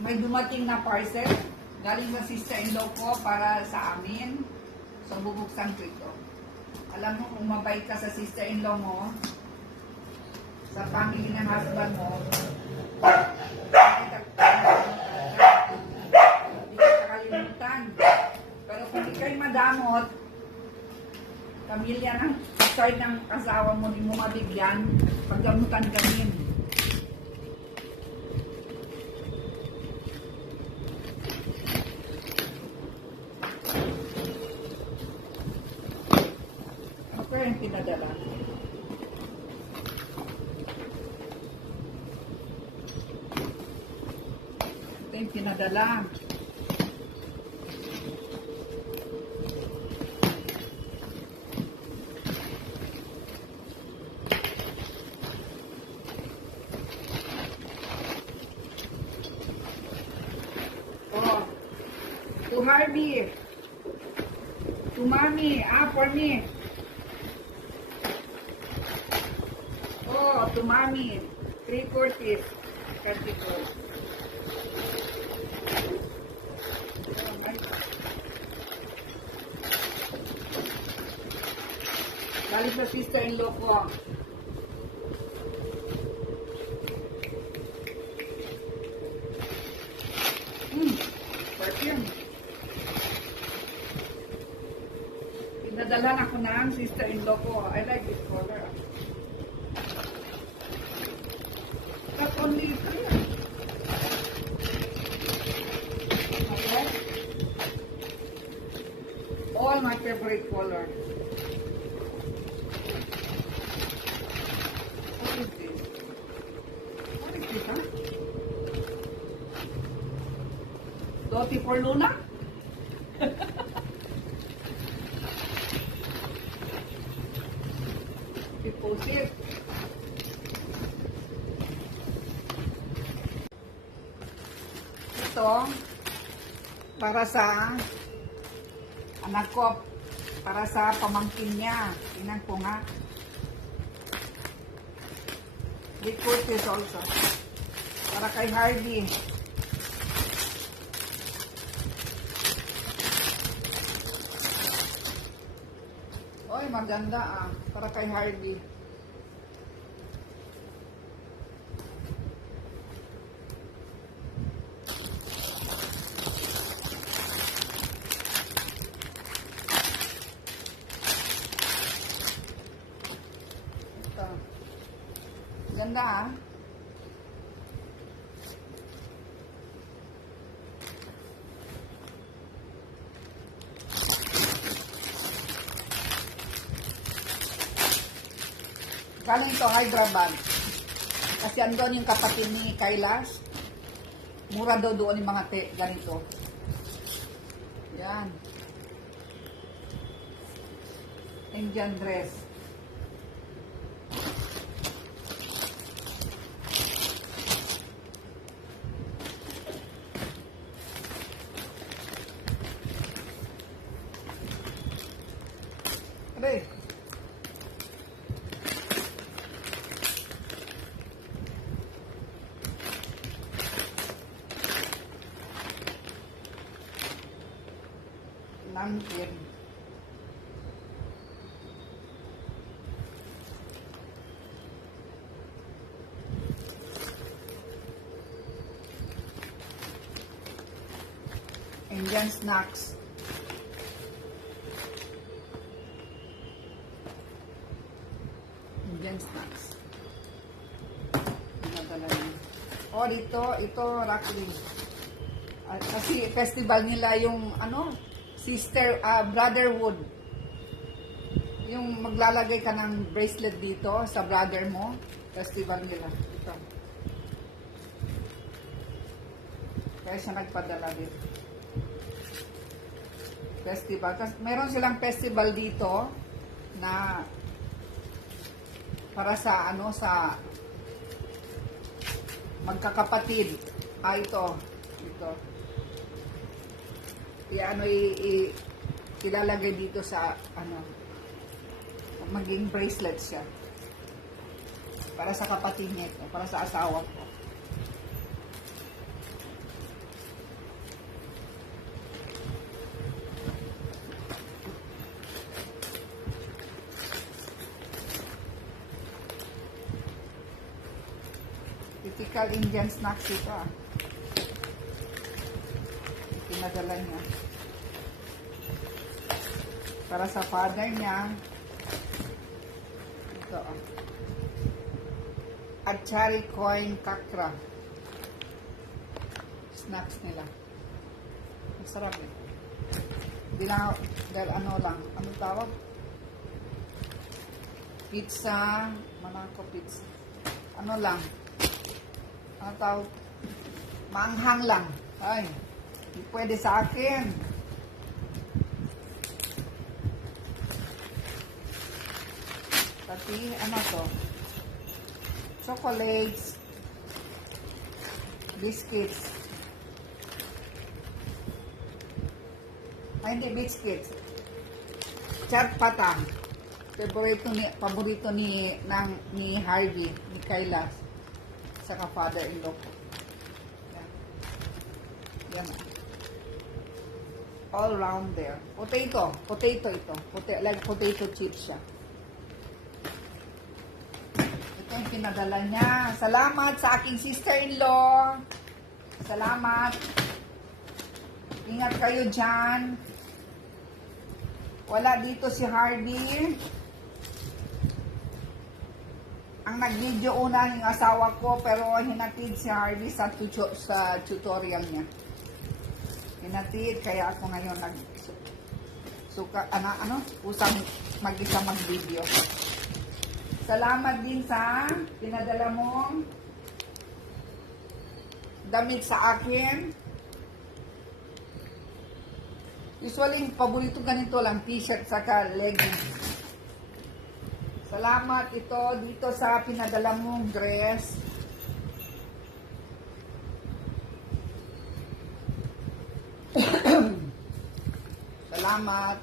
may dumating na parcel galing sa sister-in-law ko para sa amin. So, bubuksan ko ito. Alam mo, kung mabait ka sa sister-in-law mo, sa family ng husband mo, hindi ka hindi ka kakalimutan. Pero kung di kayo madamot, pamilya ng side ng asawa mo, di mo mabigyan, pagdamutan ka din. Ako yung pinadala. Ito yung pinadala. Oh, to Harvey. To mommy. Ah, for me. Quarters. Capital. Oh, my God. Galing sa sister-in-law ko. Hmm, perfume. Ako ng sister-in-law ko. I like Doti for Luna? Deposit. Ito, para sa anak ko, para sa pamangkin niya. Tingnan ko nga. Liquid is also. Para kay Harvey. Oy, maganda ah. Para kay Harvey. Ganda ah. Galing to Hyderabad. Kasi andun yung kapatid ni Kailash. Mura daw doon yung mga te, ganito. Yan. Indian dress. Aray. Nampin. Indian snacks. Indian snacks. Pinadala niya. Oh, dito, ito, Rockling. Ah, kasi festival nila yung, ano, sister, ah, brotherhood. Yung maglalagay ka ng bracelet dito sa brother mo. Festival nila. Ito. Kaya siya nagpadala dito. Festival. Kasi meron silang festival dito na para sa ano sa magkakapatid. Ah, ito. Ito ano, i, i, ilalagay dito sa, ano, maging bracelet siya. Para sa kapatid niya ito, para sa asawa ko. Typical Indian snacks ito ah. Pinadala niya. Para sa father niya. Ito ah. Achari coin kakra. Snacks nila. Masarap eh. Hindi na, dahil ano lang, ano tawag? Pizza, manako pizza. Ano lang? Ano tawag? Maanghang lang. Ay, hindi pwede sa akin. Pati, ano to? Chocolates, biscuits. Ay, hindi biscuits. Chat patang. Favorito ni, paborito ni, ng, ni Harvey, ni Kayla. Saka father-in-law ko. Yan. Yan. All round there. Potato. Potato ito. Potato, like potato chips siya. Ito yung pinadala niya. Salamat sa aking sister-in-law. Salamat. Ingat kayo dyan. Wala dito si Hardy. Ang nag-video una yung asawa ko pero hinatid si Hardy sa, tuto- sa tutorial niya. Hinatid kaya ako ngayon nag suka ano ano usang mag-isa mag-video. Salamat din sa pinadala mong damit sa akin. Usually, paborito ganito lang, t-shirt saka leggings. Salamat ito dito sa pinadala mong dress. Salamat.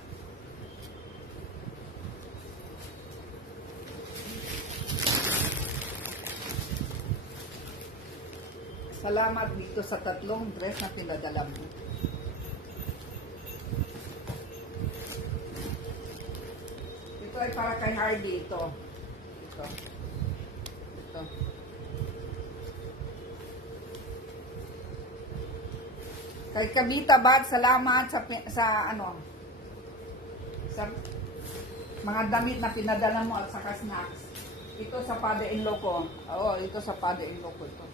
Salamat dito sa tatlong dress na pinadala mo. Ito ay para kay Hardy ito. Ito. Ito. Kay Kabita Bag, salamat sa sa ano sa mga damit na pinadala mo at saka snacks. Ito sa father-in-law ko. Oo, ito sa father-in-law ko ito.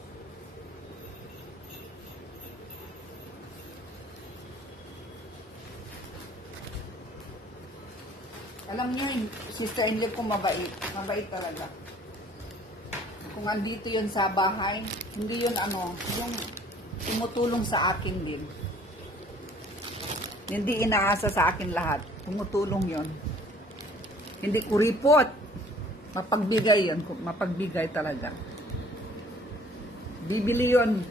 Alam niyo, yung sister-in-law ko mabait. Mabait talaga. Kung andito yun sa bahay, hindi yun ano, yung tumutulong sa akin din. Hindi inaasa sa akin lahat. Tumutulong yun. Hindi kuripot. Mapagbigay yun. Mapagbigay talaga. Bibili yun.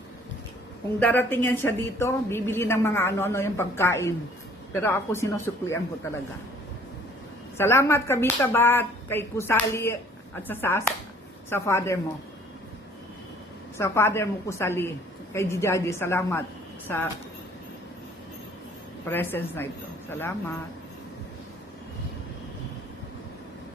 Kung darating yan siya dito, bibili ng mga ano-ano yung pagkain. Pero ako sinusuklian ko talaga. Salamat Kabita Bat, kay Kusali at sa, sa, sa father mo. Sa father mo Kusali, kay Jijaji, salamat sa presence na ito. Salamat.